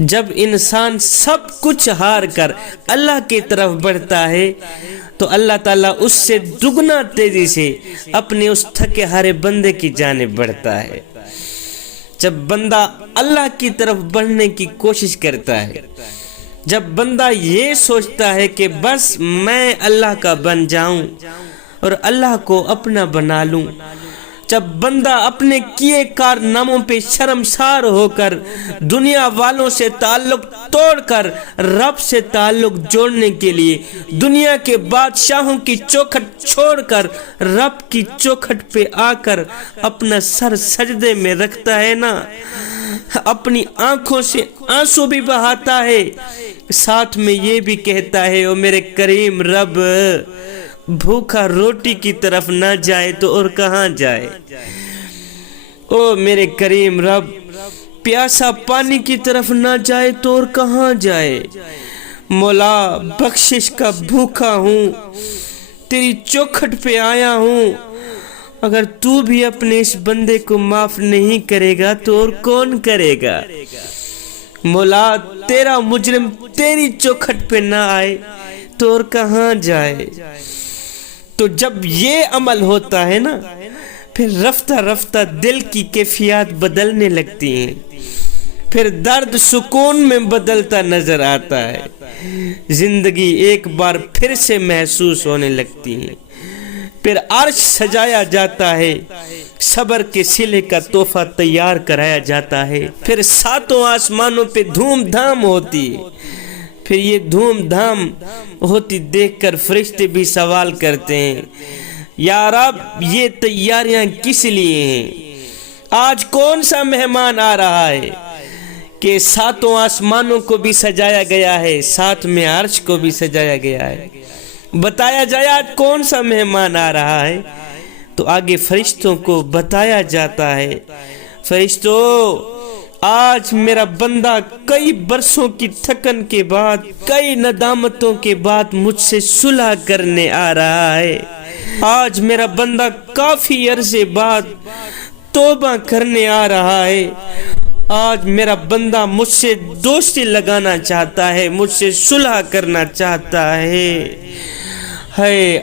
جب انسان سب کچھ ہار کر اللہ کی طرف بڑھتا ہے تو اللہ تعالیٰ اس سے دگنا تیزی سے اپنے اس تھکے ہارے بندے کی جانب بڑھتا ہے۔ جب بندہ اللہ کی طرف بڑھنے کی کوشش کرتا ہے، جب بندہ یہ سوچتا ہے کہ بس میں اللہ کا بن جاؤں اور اللہ کو اپنا بنا لوں، جب بندہ اپنے کیے کارناموں پہ شرمسار ہو کر دنیا والوں سے تعلق توڑ کر رب سے تعلق جوڑنے کے لیے دنیا کے بادشاہوں کی چوکھٹ چھوڑ کر رب کی چوکھٹ پہ آ کر اپنا سر سجدے میں رکھتا ہے نا، اپنی آنکھوں سے آنسو بھی بہاتا ہے، ساتھ میں یہ بھی کہتا ہے او میرے کریم رب، بھوکا روٹی کی طرف نہ جائے تو اور کہاں جائے، او میرے کریم رب، پیاسا پانی کی طرف نہ جائے تو اور کہاں جائے، مولا بخشش کا بھوکا ہوں، تیری چوکھٹ پہ آیا ہوں، اگر تو بھی اپنے اس بندے کو معاف نہیں کرے گا تو اور کون کرے گا، مولا تیرا مجرم تیری چوکھٹ پہ نہ آئے تو اور کہاں جائے۔ تو جب یہ عمل ہوتا ہے نا، پھر رفتہ رفتہ دل کی کیفیات بدلنے لگتی ہیں، پھر درد سکون میں بدلتا نظر آتا ہے، زندگی ایک بار پھر سے محسوس ہونے لگتی ہے، پھر عرش سجایا جاتا ہے، صبر کے صلے کا تحفہ تیار کرایا جاتا ہے، پھر ساتوں آسمانوں پہ دھوم دھام ہوتی ہے، پھر یہ دھوم دھام ہوتی دیکھ کر فرشتے بھی سوال کرتے ہیں، یا رب یہ تیاریاں کس لیے ہیں؟ آج کون سا مہمان آ رہا ہے کہ ساتوں آسمانوں کو بھی سجایا گیا ہے، ساتھ میں عرش کو بھی سجایا گیا ہے، بتایا جائے آج کون سا مہمان آ رہا ہے؟ تو آگے فرشتوں کو بتایا جاتا ہے، فرشتوں آج میرا بندہ کئی برسوں کی تھکن کے بعد، کئی ندامتوں کے بعد مجھ سے صلح کرنے آ رہا ہے، آج میرا بندہ کافی عرصے بعد توبہ کرنے آ رہا ہے، آج میرا بندہ مجھ سے دوستی لگانا چاہتا ہے، مجھ سے صلح کرنا چاہتا ہے،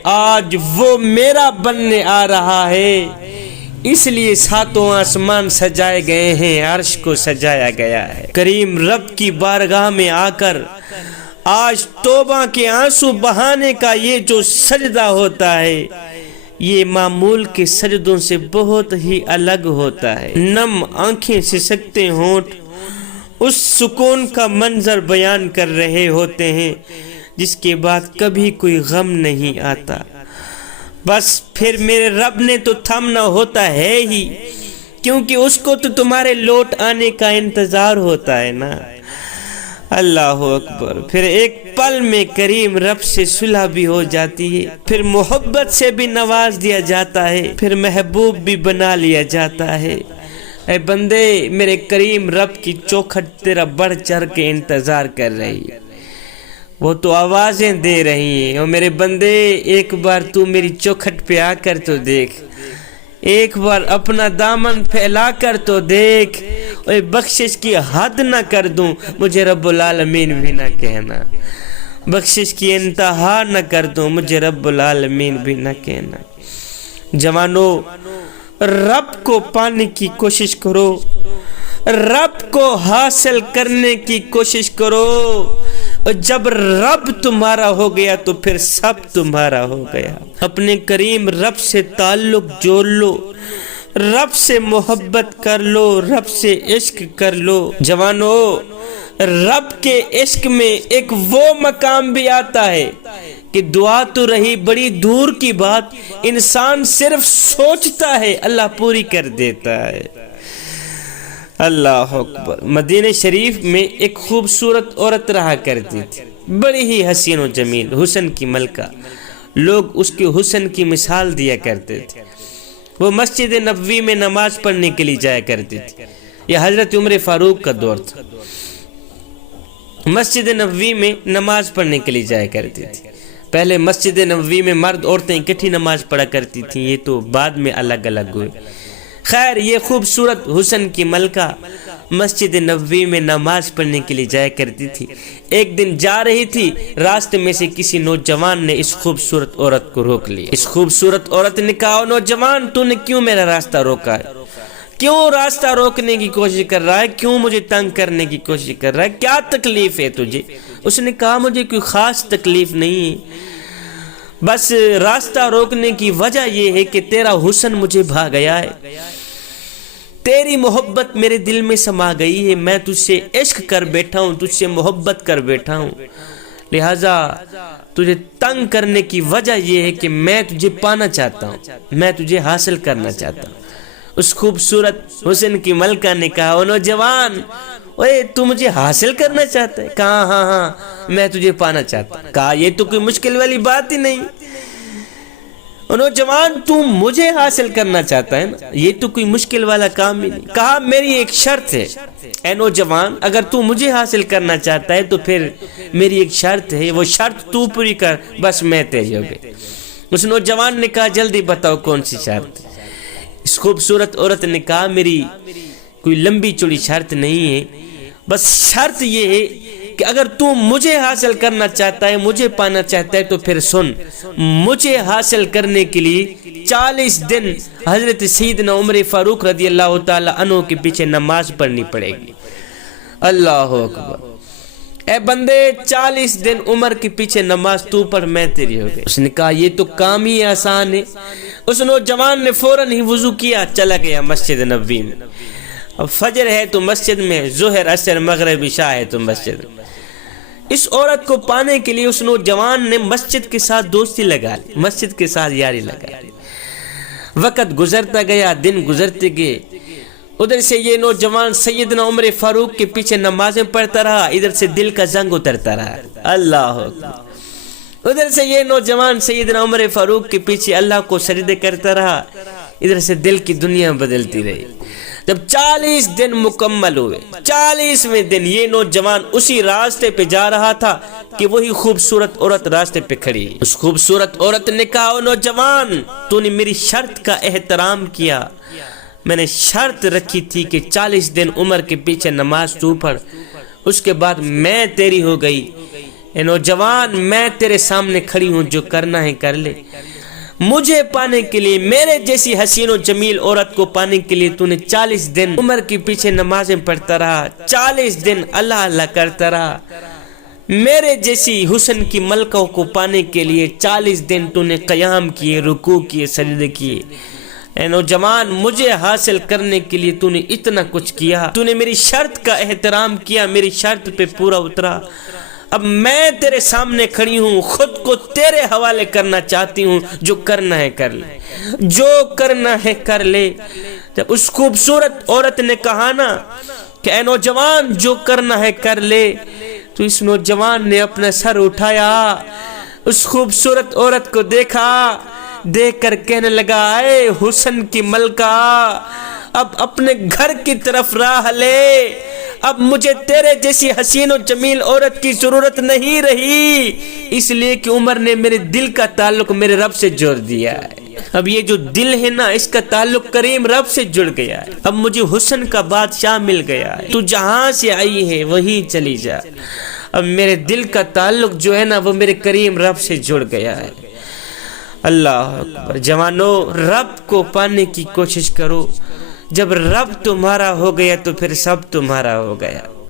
آج وہ میرا بننے آ رہا ہے، اس لیے ساتوں آسمان سجائے گئے ہیں، عرش کو سجایا گیا ہے۔ کریم رب کی بارگاہ میں آ کر آج توبہ کے آنسو بہانے کا یہ جو سجدہ ہوتا ہے، یہ معمول کے سجدوں سے بہت ہی الگ ہوتا ہے، نم آنکھیں سسکتے ہونٹ اس سکون کا منظر بیان کر رہے ہوتے ہیں جس کے بعد کبھی کوئی غم نہیں آتا، بس پھر میرے رب نے تو تھمنا ہوتا ہے ہی، کیونکہ اس کو تو تمہارے لوٹ آنے کا انتظار ہوتا ہے نا۔ اللہ اکبر، پھر ایک پل میں کریم رب سے صلح بھی ہو جاتی ہے، پھر محبت سے بھی نواز دیا جاتا ہے، پھر محبوب بھی بنا لیا جاتا ہے۔ اے بندے، میرے کریم رب کی چوکھٹ تیرا بڑھ چڑھ کے انتظار کر رہی ہے، وہ تو آوازیں دے رہی ہیں، اور میرے بندے ایک بار تو میری چوکھٹ پہ آ کر تو دیکھ، ایک بار اپنا دامن پھیلا کر تو دیکھ، اور بخشش کی حد نہ کر دوں مجھے رب العالمین بھی نہ کہنا، بخشش کی انتہا نہ کر دوں مجھے رب العالمین بھی نہ کہنا۔ جوانو، رب کو پانے کی کوشش کرو، رب کو حاصل کرنے کی کوشش کرو، اور جب رب تمہارا ہو گیا تو پھر سب تمہارا ہو گیا۔ اپنے کریم رب سے تعلق جوڑ لو، رب سے محبت کر لو، رب سے عشق کر لو۔ جوانو، رب کے عشق میں ایک وہ مقام بھی آتا ہے کہ دعا تو رہی بڑی دور کی بات، انسان صرف سوچتا ہے اللہ پوری کر دیتا ہے۔ اللہ اکبر۔ مدینہ شریف میں ایک خوبصورت عورت رہا کرتی تھی، بڑی ہی حسین و جمیل، حسن کی ملکہ، لوگ اس کے حسن کی مثال دیا کرتے تھے۔ وہ مسجد نبوی میں نماز پڑھنے کے لیے جایا کرتی تھی، یہ حضرت عمر فاروق کا دور تھا، مسجد نبوی میں نماز پڑھنے کے لیے جایا کرتی تھی۔ پہلے مسجد نبوی میں مرد عورتیں اکٹھی نماز پڑھا کرتی تھیں، یہ تو بعد میں الگ الگ ہوئے۔ خیر، یہ خوبصورت حسن کی ملکہ مسجد نبوی میں نماز پڑھنے کے لیے جایا کرتی تھی۔ ایک دن جا رہی تھی، راستے میں سے کسی نوجوان نے اس خوبصورت عورت کو روک لیا۔ اس خوبصورت عورت نے کہا، او نوجوان، تو نے کیوں میرا راستہ روکا ہے؟ کیوں راستہ روکنے کی کوشش کر رہا ہے؟ کیوں مجھے تنگ کرنے کی کوشش کر رہا ہے؟ کیا تکلیف ہے تجھے؟ اس نے کہا، مجھے کوئی خاص تکلیف نہیں ہے، بس راستہ روکنے کی وجہ یہ ہے کہ تیرا حسن مجھے بھا گیا ہے، تیری محبت میرے دل میں سما گئی ہے، میں تجھ سے عشق کر بیٹھا ہوں، تجھ سے محبت کر بیٹھا ہوں، لہٰذا تجھے تنگ کرنے کی وجہ یہ ہے کہ میں تجھے پانا چاہتا ہوں، میں تجھے حاصل کرنا چاہتا ہوں۔ اس خوبصورت حسن کی ملکہ نے کہا، او نوجوان، اوے تو مجھے حاصل کرنا چاہتا ہے؟ کہا، ہاں ہاں میں تجھے پانا چاہتا ہوں۔ کہا، یہ تو کوئی مشکل والی بات ہی نہیں، نوجوان تو مجھے حاصل کرنا چاہتا ہے نا، یہ تو کوئی مشکل والا کام ہی نہیں۔ کہا، میری ایک شرط ہے، اے نوجوان، اگر تو مجھے حاصل کرنا چاہتا ہے تو پھر میری ایک شرط ہے، وہ شرط تو پوری کر، بس میں تیری ہو گئی۔ اس نوجوان نے کہا، جلدی بتاؤ کون سی شرط؟ اس خوبصورت عورت نے کہا، میری کوئی لمبی چوڑی شرط نہیں ہے، بس شرط یہ ہے کہ اگر تو مجھے حاصل کرنا چاہتا ہے، مجھے پانا چاہتا ہے تو پھر سن، مجھے حاصل کرنے کے لیے 40 دن حضرت سیدنا عمر فاروق رضی اللہ تعالی عنہ کے پیچھے نماز پڑھنی پڑے گی۔ اللہ اکبر، اے بندے 40 دن عمر کے پیچھے نماز تو پڑھ، میں تیری ہو گئی۔ اس نے کہا، یہ تو کام ہی آسان ہے۔ اس نوجوان نے فوراً ہی وضو کیا، چلا گیا مسجد نبوی میں۔ اب فجر ہے تو مسجد میں، ظہر عصر مغرب عشاء ہے تو مسجد میں۔ اس عورت کو پانے کے لیے اس نوجوان نے مسجد کے ساتھ دوستی لگا لی، مسجد کے ساتھ یاری لگا لی۔ وقت گزرتا گیا، دن گزرتے گئے، ادھر سے یہ نوجوان سیدنا عمر فاروق کے پیچھے نمازیں پڑھتا رہا، ادھر سے دل کا زنگ اترتا رہا۔ اللہ اکبر، ادھر سے یہ نوجوان سیدنا عمر فاروق کے پیچھے اللہ کو سجدے کرتا رہا، ادھر سے دل کی دنیا بدلتی رہی۔ جب 40 دن مکمل ہوئے، 40ویں دن یہ نوجوان اسی راستے پہ جا رہا تھا کہ وہی خوبصورت عورت راستے پہ کھڑی۔ اس خوبصورت عورت نے کہا، او نوجوان، تو نے میری شرط کا احترام کیا، میں نے شرط رکھی تھی کہ 40 دن عمر کے پیچھے نماز تو پڑھ، اس کے بعد میں تیری ہو گئی۔ اے نوجوان، میں تیرے سامنے کھڑی ہوں، جو کرنا ہے کر لے۔ مجھے پانے کے لیے، میرے جیسی حسین و جمیل عورت کو پانے کے لیے تو نے 40 دن عمر کے پیچھے نمازیں پڑھتا رہا، 40 دن اللہ اللہ کرتا رہا۔ میرے جیسی حسن کی ملکوں کو پانے کے لیے 40 دن تو نے قیام کیے، رکوع کیے، سجدے کیے۔ اے نوجوان، مجھے حاصل کرنے کے لیے تو نے اتنا کچھ کیا، تو نے میری شرط کا احترام کیا، میری شرط پہ پورا اترا۔ اب میں تیرے سامنے کھڑی ہوں، خود کو تیرے حوالے کرنا چاہتی ہوں، جو کرنا ہے کر لے، جو کرنا ہے کر لے۔ جب اس خوبصورت عورت نے کہا نا کہ اے نوجوان، جو کرنا ہے کر لے، تو اس نوجوان نے اپنا سر اٹھایا، اس خوبصورت عورت کو دیکھا، دیکھ کر کہنے لگا، اے حسن کی ملکہ، اب اپنے گھر کی طرف راہ لے، اب مجھے تیرے جیسی حسین و جمیل عورت کی ضرورت نہیں رہی، اس لیے کہ عمر نے میرے دل کا تعلق میرے رب سے جوڑ دیا ہے۔ اب یہ جو دل ہے نا، اس کا تعلق کریم رب سے جڑ گیا ہے، اب مجھے حسن کا بادشاہ مل گیا ہے، تو جہاں سے آئی ہے وہیں چلی جا۔ اب میرے دل کا تعلق جو ہے نا، وہ میرے کریم رب سے جڑ گیا ہے۔ اللہ اکبر، جوانو، رب کو پانے کی کوشش کرو، جب رب تمہارا ہو گیا تو پھر سب تمہارا ہو گیا۔